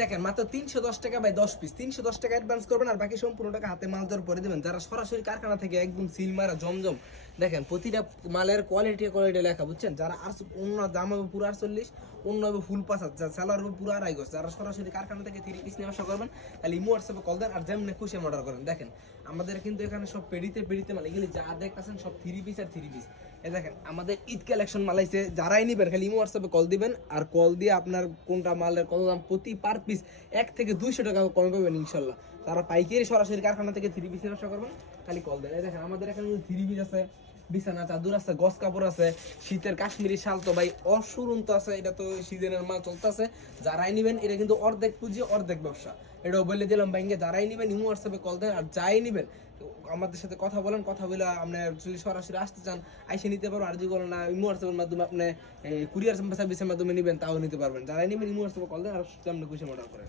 দেখেন, মাত্র তিনশো দশ টাকা বাই দশ পিস তিনশো দশ টাকা অ্যাডভান্স করবেন আর বাকি সম্পূর্ণ টাকা হাতে মাল দেওয়ার পরে দেবেন। যারা সরাসরি কারখানা থেকে একদম সিল মারা জমজম, দেখেন, প্রতিটা মালের কোয়ালিটি কোয়ালিটি লেখা, বুঝছেন? যারা আর অন্য দাম হবে পুরো আটচল্লিশ, অন্য হবে ফুল পাঁচ হাজার স্যালার হবে পুরো আড়াই গজ। যারা সরাসরি কারখানা থেকে থ্রি পিস নেওয়া করবেন, তাহলে ইমো হোয়াটসঅ্যাপে কল দেন আর যেমনি খুশি অর্ডার করেন। দেখেন, আমাদের কিন্তু এখানে সব পেডিতে পেডিতে মাল এগুলি যা দেখতেছেন সব থ্রি পিস আর থ্রি পিস দেখেন, আমাদের ঈদ কালেকশন মালাইছে যারাই নিবেন, খালি ইমো হোয়াটসঅ্যাপে কল দিবেন, আর কল দিয়ে আপনার কোনটা মালের কত দাম, প্রতি পার পিস এক থেকে দুইশো টাকা কমে পাবেন ইনশাল্লাহ। তারা পাইকারি সরাসরি কারখানা থেকে থ্রি পিস ব্যবসা করবেন, খালি কল দেন। এই দেখেন, আমাদের এখানে থ্রি পিস আছে, বিছানা, চাদর আছে গস কাপড় আছে, শীতের কাশ্মীরি শাল তো ভাই অসুরন্ত আছে, এটা তো সিজনের মাল চলতেছে। যারাই নিবেন, এটা কিন্তু অর্ধেক পুঁজি, অর্ধেক ব্যবসা। এটাও বলে দিলাম ব্যাংকে যারাই নিবেন, ইমো হোয়াটসঅ্যাপে কল দেন, আর যাই নিবেন আমাদের সাথে কথা বলেন, কথা বলে আপনি যদি সরাসরি আসতে চান, আইসে নিতে পারবেন। আর যদি বলেন না ইমো হোয়াটসঅ্যাপের মাধ্যমে আপনি কুরিয়ার সার্ভিসের মাধ্যমে নেবেন, তাও নিতে পারবেন। যারা নেবেন ইমো হোয়াটসঅ্যাপে কল দেন, আর সামনে খুশি অর্ডার করেন।